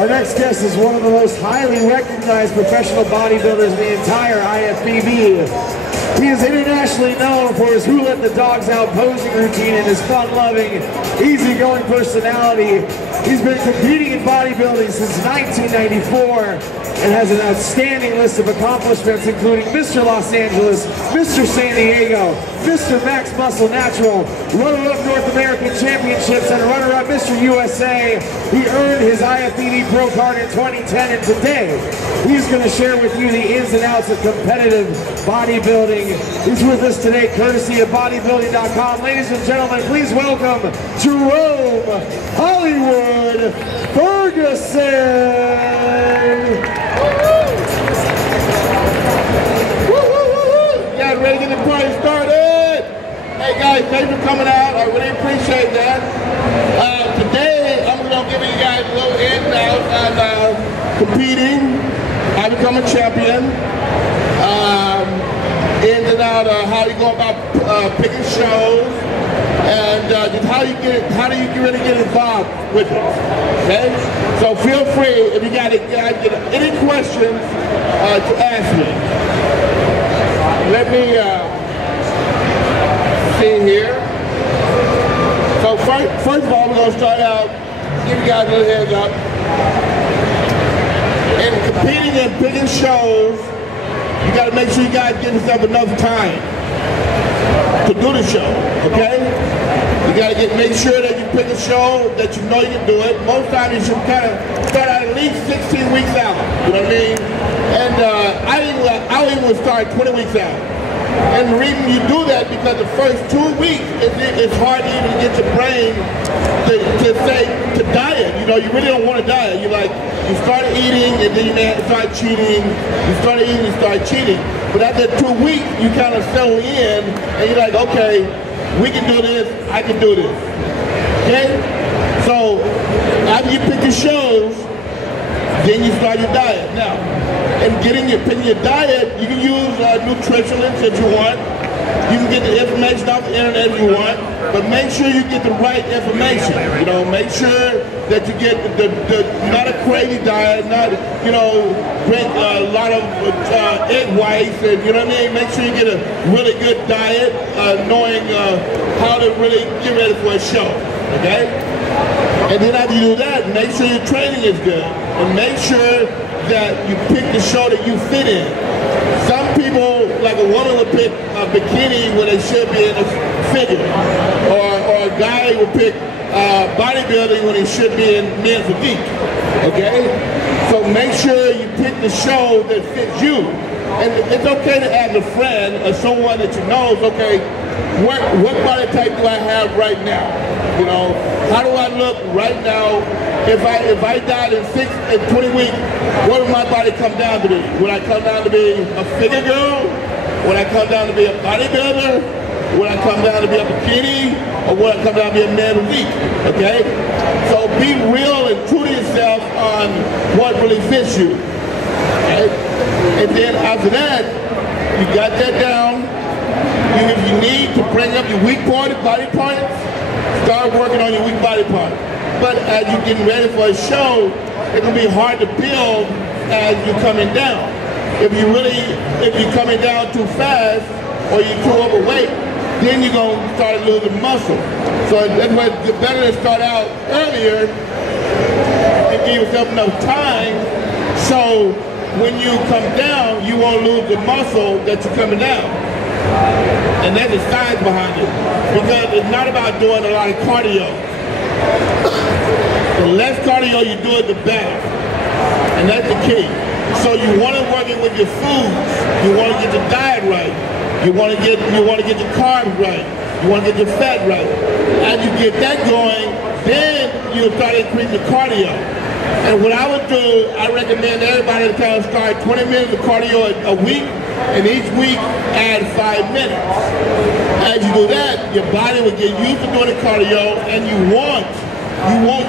Our next guest is one of the most highly recognized professional bodybuilders in the entire IFBB. He is internationally known for his Who Let the Dogs Out posing routine and his fun-loving, easygoing personality. He's been competing in bodybuilding since 1994 and has an outstanding list of accomplishments, including Mr. Los Angeles, Mr. San Diego, Mr. Max Muscle Natural, runner-up North American Championships, and runner-up Mr. USA. He earned his IFBB Pro card in 2010, and today he's going to share with you the ins and outs of competitive bodybuilding. He's with us today courtesy of bodybuilding.com. Ladies and gentlemen, please welcome Jerome Hollywood Ferguson. Ready to get the party started? Hey guys, thanks for coming out. I really appreciate that. Today, I'm going to give you guys a little in and out on competing. I become a champion. In and out how you go about picking shows, and just how do you really get involved with it. Okay? So feel free if you got any questions to ask me. Let me see here. So first of all, we're going to start out, give you guys a little heads up. In competing and picking shows, you got to make sure you guys give yourself enough time to do the show, okay? You got to make sure that you pick a show that you know you can do it. Most times you should kind of start out at least 16 weeks out, you know what I mean? And I'll even start 20 weeks out. And the reason you do that because the first 2 weeks, it's hard to even get your brain to diet. You know, you really don't want to diet. You start eating and then you start cheating. You start eating and start cheating. But after 2 weeks, you kind of settle in and you're like, okay, we can do this, I can do this. Okay? So after you pick your shows, then you start your diet. Now, in picking your diet, you can use nutritionals if you want. You can get the information off the internet if you want, but make sure you get the right information. You know, make sure that you get not a crazy diet, not, you know, drink a lot of egg whites, and you know what I mean? Make sure you get a really good diet, knowing how to really get ready for a show, okay? And then after you do that, make sure your training is good, and make sure that you pick the show that you fit in. Some people, like a woman would pick a bikini when they should be in a figure, or a guy would pick bodybuilding when he should be in men's physique, okay? So make sure you pick the show that fits you. And it's okay to ask a friend or someone that you know, okay, what body type do I have right now? You know, how do I look right now? If I died in 20 weeks, what would my body come down to be? Would I come down to be a figure girl? Would I come down to be a bodybuilder? Would I come down to be a bikini? Or would I come down to be a man physique? Okay? So be real and true to yourself on what really fits you. Okay? And then after that, you got that down. If you need to bring up your weak body parts, start working on your weak body part. But as you're getting ready for a show, it's going to be hard to build as you're coming down. If you're coming down too fast or you're too overweight, then you're going to start losing muscle. So that's why it's better to start out earlier and give yourself enough time so when you come down, you won't lose the muscle that you're coming down. And there's a science behind it. Because it's not about doing a lot of cardio. The less cardio you do it, the better. And that's the key. So you want to work it with your foods. You want to get your diet right. You want to get your carbs right. You want to get your fat right. As you get that going, then you'll start increasing the cardio. And what I would do, I recommend everybody to kind of start 20 minutes of cardio a week, and each week add 5 minutes. As you do that, your body will get used to doing the cardio, and you won't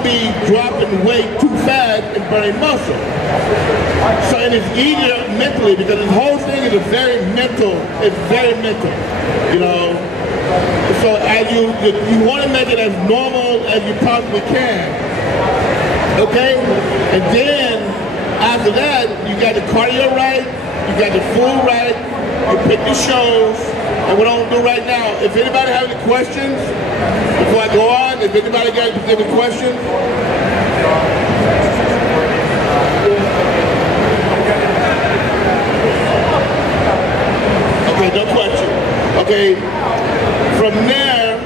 be dropping weight too fast and burning muscle. So and it's easier mentally because this whole thing is very mental, you know. So as you want to make it as normal as you possibly can. Okay? And then, after that, you got the cardio right, you got the food right, you pick your shows, and what I'm gonna do right now, if anybody have any questions, before I go on, if anybody got any questions? Okay, no question. Okay, from there,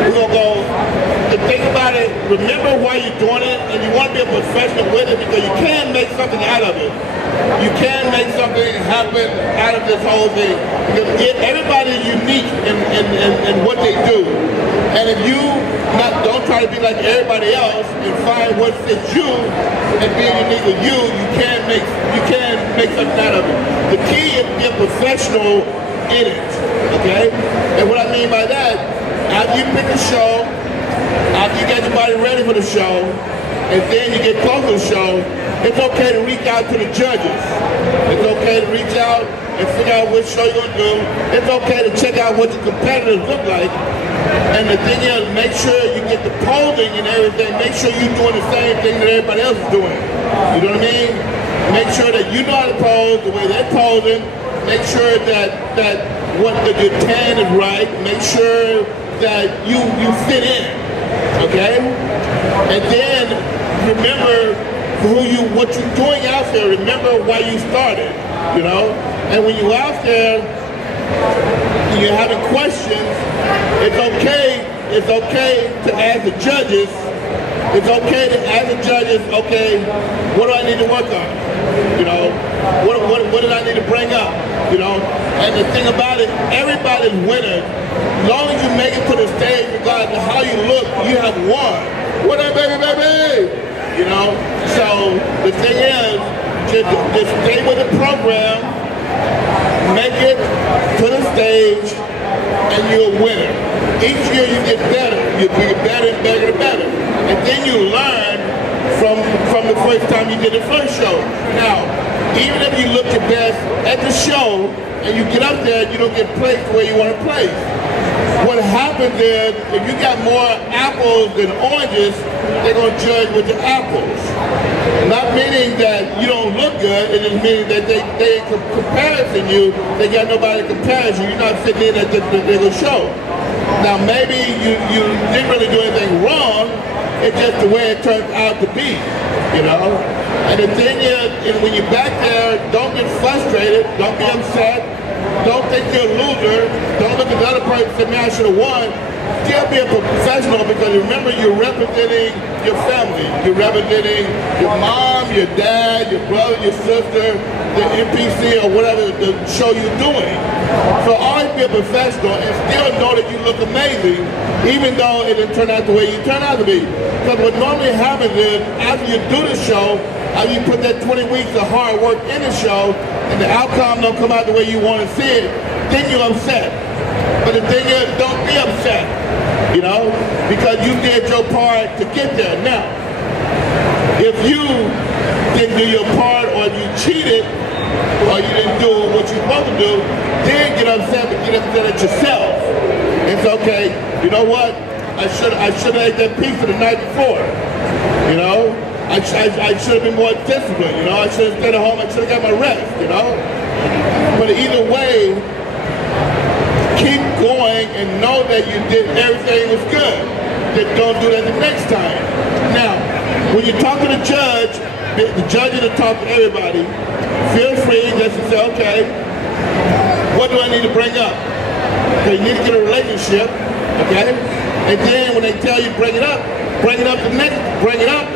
we're gonna go, to think about it, remember why you're doing it, and you want to be a professional with it because you can make something out of it. You can make something happen out of this whole thing. Because everybody is unique in what they do. And if you don't try to be like everybody else and find what fits you and being unique with you, you can make something out of it. The key is to be a professional in it. Okay? And what I mean by that, after you pick a show, after you get your body ready for the show, and then you get close to the show, it's okay to reach out to the judges. It's okay to reach out and figure out which show you're going to do. It's okay to check out what your competitors look like. And the thing is, make sure you get the posing and everything. Make sure you're doing the same thing that everybody else is doing. You know what I mean? Make sure that you know how to pose the way they're posing. Make sure that your tan is right. Make sure that you fit in. Okay? And then remember what you're doing out there. Remember why you started, you know? And when you're out there and you're having questions, it's okay to ask the judges. It's okay to ask the judges, okay, what do I need to work on? You know, what did I need to bring up? You know? And the thing about it, everybody's winner. As long as you make it to the stage, regardless of how you look, you have won. What up, baby, baby? You know? So the thing is, just stay with the program, make it to the stage, and you're a winner. Each year you get better. You get better and better and better. And then you learn from the first time you did the first show. Now, even if you look your best at the show, and you get up there, you don't get placed where you want to place. What happens is, if you got more apples than oranges, they're going to judge with the apples. Not meaning that you don't look good, it just means that they in comparison you, they got nobody to compare you, you're not fitting in at the show. Now maybe you didn't really do anything wrong, it's just the way it turned out to be, you know? And the thing is, when you're back there, don't get frustrated, don't be upset, don't think you're a loser, don't look at the other person and say, man, I should have won. Still be a professional, because remember, you're representing your family. You're representing your mom, your dad, your brother, your sister, the NPC, or whatever the show you're doing. So always be a professional and still know that you look amazing, even though it didn't turn out the way you turn out to be. Because what normally happens is, after you do the show, after you put that 20 weeks of hard work in the show, and the outcome don't come out the way you want to see it, then you're upset. But the thing is, don't be upset, you know, because you did your part to get there. Now, if you didn't do your part, or you cheated, or you didn't do what you're supposed to do, then get upset, but get upset at yourself. It's okay, you know what? I should have ate that pizza the night before, you know? I should have been more disciplined, you know? I should have stayed at home, I should have got my rest, you know? But either way, keep going and know that you did everything was good. Then don't do that the next time. Now, when you talk to the judge will talk to everybody. Feel free just to say, okay, what do I need to bring up? Okay, you need to get a relationship, okay? And then when they tell you bring it up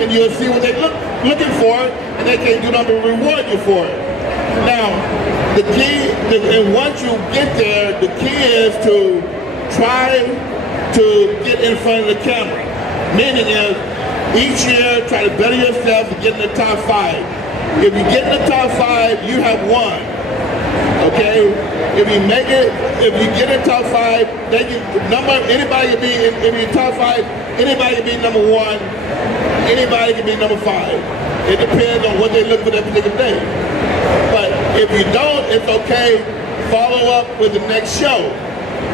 and you'll see what they're looking for, and they can't do nothing but reward you for it. Now, the key, and once you get there, the key is to try to get in front of the camera. Meaning is, each year, try to better yourself to get in the top 5. If you get in the top 5, you have won. Okay? If you make it, if you get in the top 5, then anybody can be in your top 5, anybody can be number 1, anybody can be number 5. It depends on what they look for that particular day. But if you don't, it's okay. Follow up with the next show.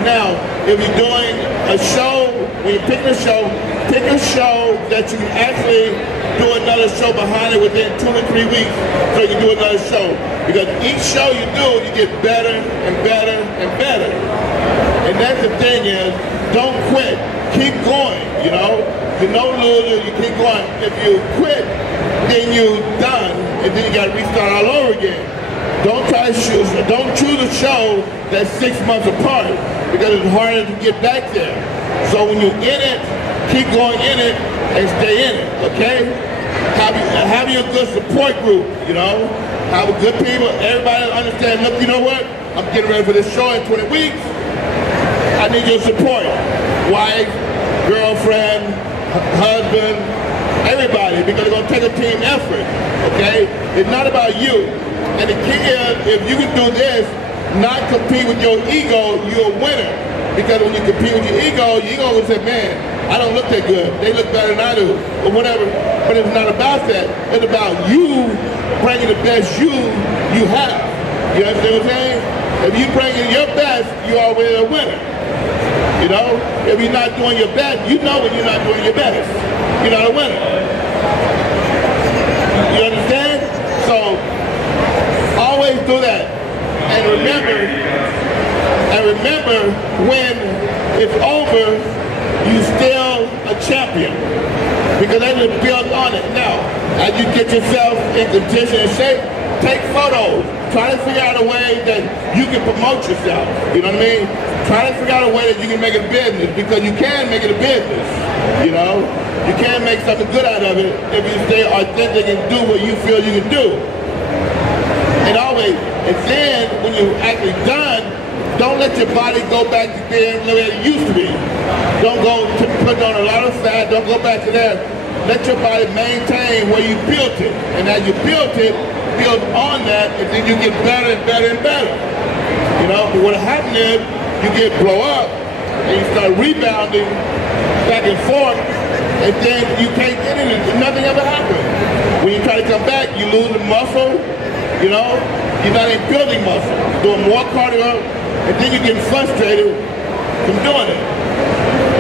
Now, if you're doing a show, when you're picking a show, pick a show that you can actually do another show behind it within 2 to 3 weeks so you can do another show. Because each show you do, you get better and better and better. And that's the thing is, don't quit. Keep going, you know? You're no loser, you keep going. If you quit, then you're done, and then you gotta restart all over again. Don't choose a show that's 6 months apart because it's harder to get back there. So when you're in it, keep going in it and stay in it, okay? Have your good support group, you know? Have good people, everybody understand, look, you know what? I'm getting ready for this show in 20 weeks. I need your support. Wife, girlfriend, husband, everybody, because it's going to take a team effort, okay? It's not about you. And the key is, if you can do this, not compete with your ego, you're a winner. Because when you compete with your ego will say, man, I don't look that good. They look better than I do, or whatever. But it's not about that. It's about you bringing the best you have. You understand what I'm saying? If you bring in your best, you're already a winner. You know? If you're not doing your best, you know when you're not doing your best. You're not a winner. You understand? So, always do that. And remember when it's over, you're still a champion. Because they just build on it. Now, as you get yourself in condition and shape, take photos. Try to figure out a way that you can promote yourself. You know what I mean? Try to figure out a way that you can make it a business, because you can make it a business. You know? You can make something good out of it if you stay authentic and do what you feel you can do. And then when you're actually done, don't let your body go back to being the way it used to be. Don't go to put on a lot of fat, don't go back to that. Let your body maintain where you built it. And as you built it, build on that, and then you get better and better and better. You know, but what happens is, you get blow up, and you start rebounding back and forth, and then you can't get it, nothing ever happens. When you try to come back, you lose the muscle, you know, you're not even building muscle, you're doing more cardio, and then you get frustrated from doing it.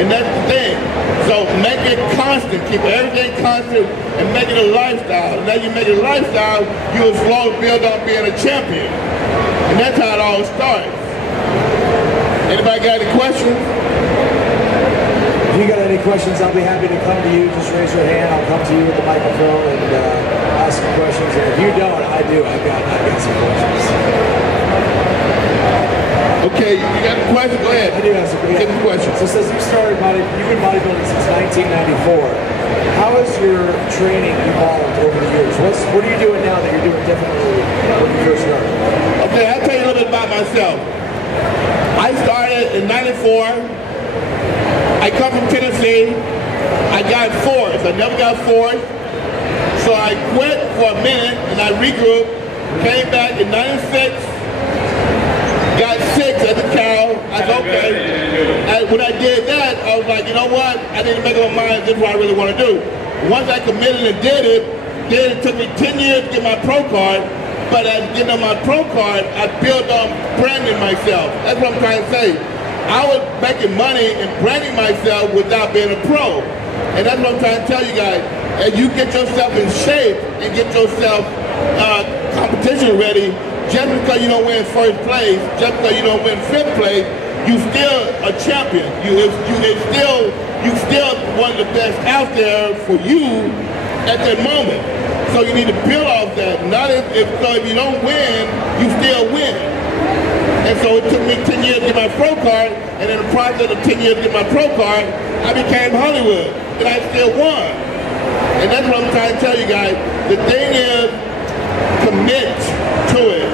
And that's the thing. So make it constant, keep everything constant, and make it a lifestyle. And as you make it a lifestyle, you will slowly build on being a champion. And that's how it all starts. Anybody got any questions? If you got any questions, I'll be happy to come to you. Just raise your hand. I'll come to you with the microphone and ask some questions. And if you don't, I do. I've got some questions. Okay, you got a question? Go ahead. I do have some questions. So it says you've been bodybuilding since 1994. How has your training evolved over the years? What are you doing now that you're doing differently when you first started? Okay, I'll tell you a little bit about myself. I started in 94. I come from Tennessee. I got fourth. I never got fourth. So I quit for a minute and I regrouped. Came back in 96. Got 6 at the cow. I said, okay. And when I did that, I was like, you know what? I need to make up my mind. This is what I really want to do. Once I committed and did it, then it took me 10 years to get my pro card. But as getting on my pro card, I built on branding myself. That's what I'm trying to say. I was making money and branding myself without being a pro. And that's what I'm trying to tell you guys. As you get yourself in shape and get yourself competition ready, just because you don't win first place, just because you don't win 5th place, you still a champion. You still one of the best out there for you at that moment. So you need to build off that. Not if you don't win, you still win. And so it took me 10 years to get my pro card, and in the process of 10 years to get my pro card, I became Hollywood, and I still won. And that's what I'm trying to tell you guys. The thing is, commit to it.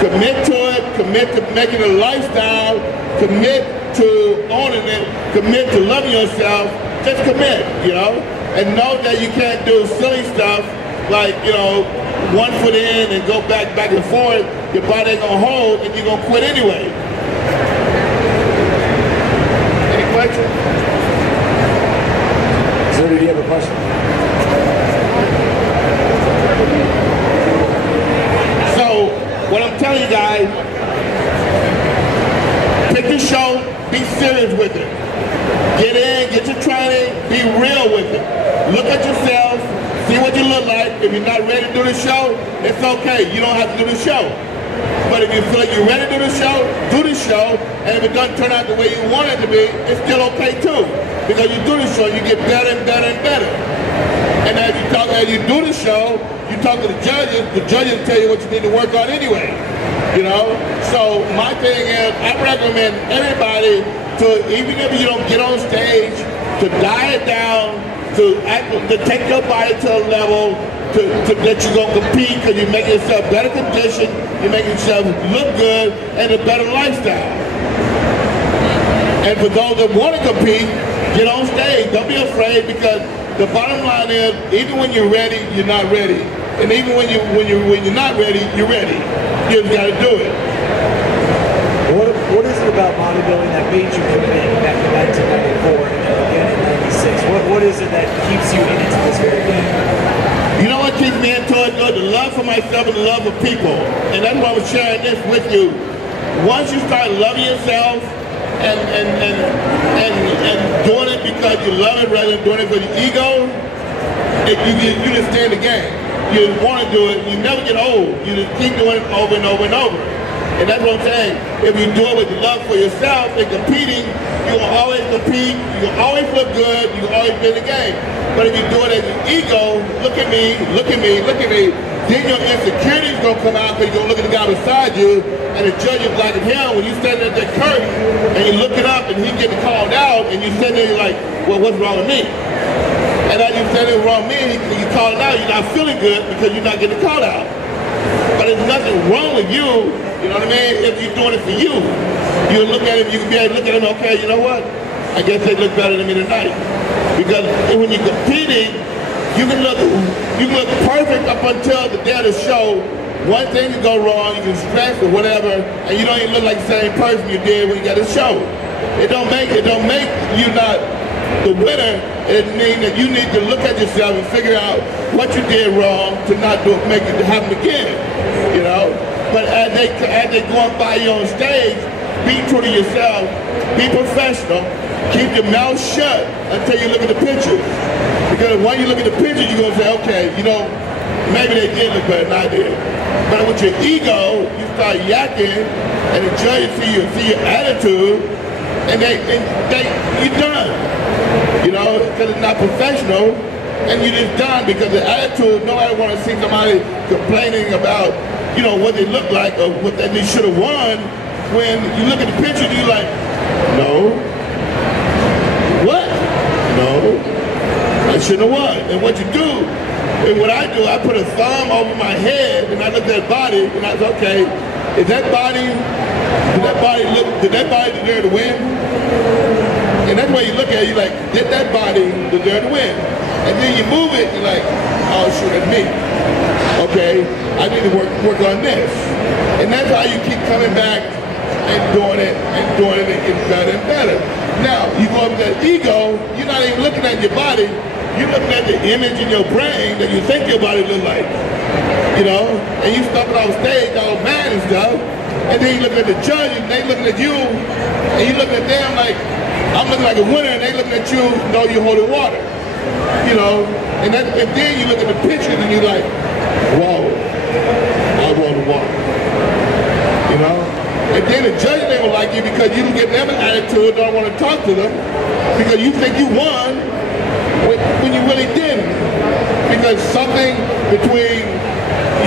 Commit to it, commit to making a lifestyle, commit to owning it, commit to loving yourself. Just commit, you know? And know that you can't do silly stuff like, you know, 1 foot in and go back and forth. Your body ain't gonna hold and you're gonna quit anyway. Any questions? Sir, do you have a question? So, what I'm telling you guys, pick your the show, be serious with it. Get in, get your training, be real with it. Look at yourself, see what you look like. If you're not ready to do the show, it's okay. You don't have to do the show. But if you feel like you're ready to do the show, do the show. And if it doesn't turn out the way you want it to be, it's still okay too. Because you do the show, you get better and better and better. And as you do the show, you talk to the judges tell you what you need to work on anyway. You know? So my thing is, I recommend everybody to, even if you don't get on stage, to diet down, to take your body to a level that you're going to compete, because you make yourself better conditioned, you make yourself look good, and a better lifestyle. And for those that want to compete, get on stage. Don't be afraid, because the bottom line is, even when you're ready, you're not ready. And even when you're not ready, you're ready. You just got to do it. What is it about bodybuilding that made you commit back in 1994 and again in 96? What is it that keeps you in it to this very day? You know what keeps me into it? The love for myself and the love for people. And that's why I was sharing this with you. Once you start loving yourself and doing it because you love it rather than doing it for your ego, you just stay in the game. You want to do it, you never get old. You just keep doing it over and over and over. And that's what I'm saying. If you do it with love for yourself and competing, you will always compete, you will always look good, you will always be in the game. But if you do it as an ego, look at me, look at me, look at me, then your insecurity is going to come out, because you're going to look at the guy beside you, and the judge is like hell when you stand at that curtain and you're looking up and he's getting called out, and you stand there, you're like, well, what's wrong with me? And as you stand there wrong with me, you call it out, you're not feeling good because you're not getting called out. But there's nothing wrong with you, you know what I mean, if you're doing it for you. You look at him, you can be able to look at him, okay, you know what? I guess they look better than me tonight. Because when you're competing, you can look perfect up until the day of the show. One thing can go wrong, you can stress or whatever, and you don't even look like the same person you did when you got a show. It don't make you not the winner. It means that you need to look at yourself and figure out what you did wrong to not make it happen again. You know? But as they going by you on stage, be true to yourself, be professional, keep your mouth shut until you look at the pictures. Because when you look at the pictures, you're going to say, okay, you know, maybe they did look better than I did. But with your ego, you start yakking, and the judges see your attitude, and you're done. You know, because it's not professional, and you're just done because the attitude, nobody want to see somebody complaining about, you know, what they look like or what they should have won. When you look at the picture, you're like, no. What? No. I shouldn't have won. And what you do, and what I do, I put a thumb over my head and I look at that body and I say, okay, did that body deserve to win? And that's why you look at it, you're like, did that body deserve to win? And then you move it, you're like, oh shoot, that's me. Okay, I need to work on this. And that's how you keep coming back and doing it and getting better and better. Now, you go up to that ego, you're not even looking at your body, you're looking at the image in your brain that you think your body look like. You know? And you stepping off stage all mad and stuff, and then you look at the judge and they looking at you, and you looking at them like, I'm looking like a winner, and they looking at you, know you're holding water. You know? And then you look at the pictures and you're like, whoa, I won the water. You know? And then the judge ain't gonna like you because you don't get them an attitude, don't want to talk to them, because you think you won when you really didn't. Because something between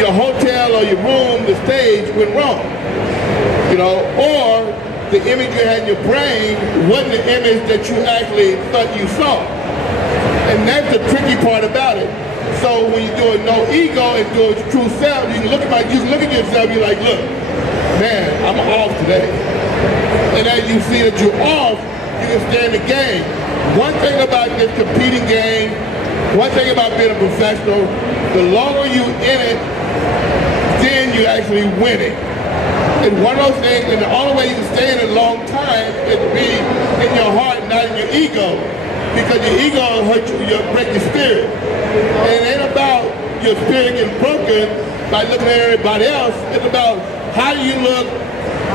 your hotel or your room, the stage, went wrong. You know, or the image you had in your brain wasn't the image that you actually thought you saw. And that's the tricky part about it. So when you're doing no ego and doing your true self, you can look at yourself, you're like, look, man, I'm off today. And as you see that you're off, you can stay in the game. One thing about this competing game, one thing about being a professional, the longer you in it, then you're actually winning. It's one of those things, and the only way you can stay in it a long time is to be in your heart, not in your ego. Because your ego will hurt you, you'll break your spirit. And it ain't about your spirit getting broken by looking at everybody else. It's about how do you look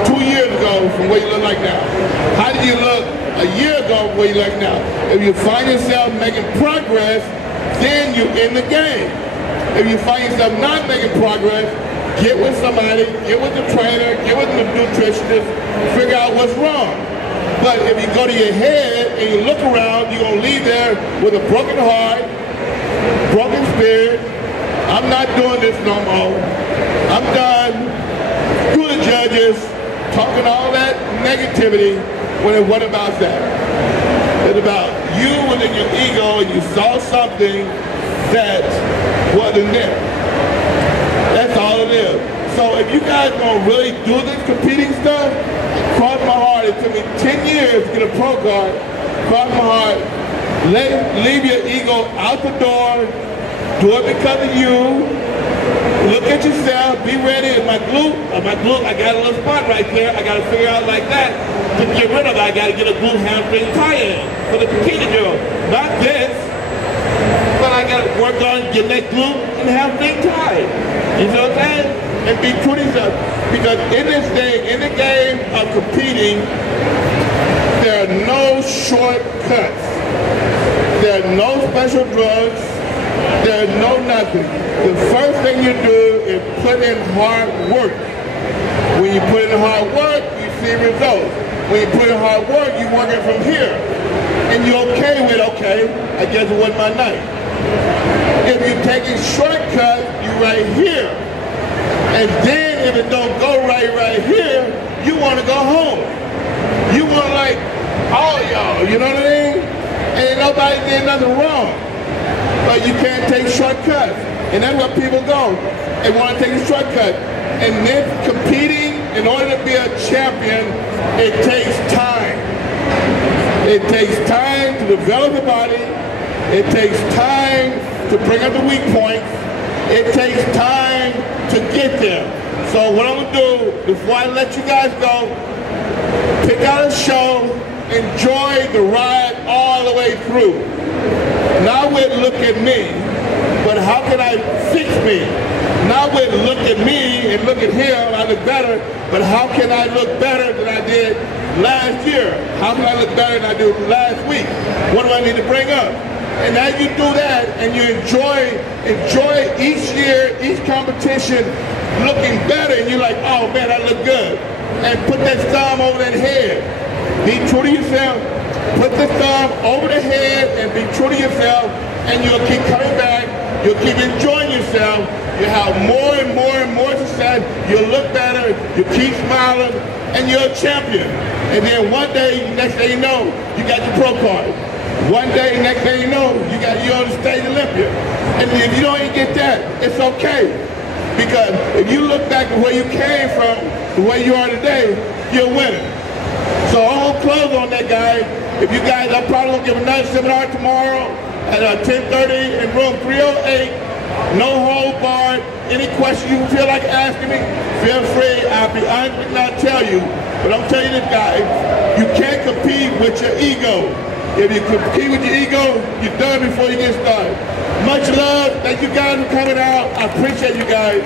2 years ago from where you look like now? How did you look a year ago from where you look now? If you find yourself making progress, then you're in the game. If you find yourself not making progress, get with somebody, get with the trainer, get with the nutritionist, figure out what's wrong. But if you go to your head and you look around, you're going to leave there with a broken heart, broken spirit. I'm not doing this no more. I'm done. Screw the judges, talking all that negativity, when what about that? It's about you within your ego and you saw something that wasn't there. That's all it is. So if you guys gonna really do this competing stuff, cross my heart, it took me 10 years to get a pro card. Cross my heart, leave your ego out the door, do it because of you. Look at yourself, be ready. Is my glute, I got a little spot right there. I gotta figure out like that. To get rid of it, I gotta get a glute hamstring tie-in for the competing girl. Not this, but I gotta work on getting that glute and hamstring tied. You know what I'm saying? And be true to yourself. Because in this day, in the game of competing, there are no shortcuts. There are no special drugs. There's no nothing. The first thing you do is put in hard work. When you put in hard work, you see results. When you put in hard work, you're working from here. And you're okay with, okay, I guess it wasn't my night. If you're taking shortcuts, you're right here. And then if it don't go right here, you want to go home. You want like all y'all, you know what I mean? And nobody did nothing wrong. But you can't take shortcuts. And that's where people go. They want to take a shortcut. And then competing, in order to be a champion, it takes time. It takes time to develop the body. It takes time to bring up the weak points. It takes time to get there. So what I'm going to do, before I let you guys go, pick out a show, enjoy the ride all the way through. Not with look at me, but how can I fix me? Not with look at me and look at him, I look better, but how can I look better than I did last year? How can I look better than I did last week? What do I need to bring up? And as you do that and you enjoy each year, each competition looking better, and you're like, oh man, I look good. And put that thumb over that head. Be true to yourself. Put the thumb over the head and be true to yourself, and you'll keep coming back. You'll keep enjoying yourself. You'll have more and more and more success. You'll look better. You'll keep smiling, and you're a champion. And then one day, next thing you know, you got your pro card. One day, next thing you know, you're on the stage Olympia. And if you don't even get that, it's okay. Because if you look back at where you came from, to where you are today, you're winning. So I'm gonna close on that, guy. If you guys, I'm probably gonna give another seminar tomorrow at 10:30 in room 308. No hold barred. Any questions you feel like asking me, feel free. I'll be honest with you, I'll tell you. But I'm telling you this, guy, you can't compete with your ego. If you compete with your ego, you're done before you get started. Much love. Thank you guys for coming out. I appreciate you guys.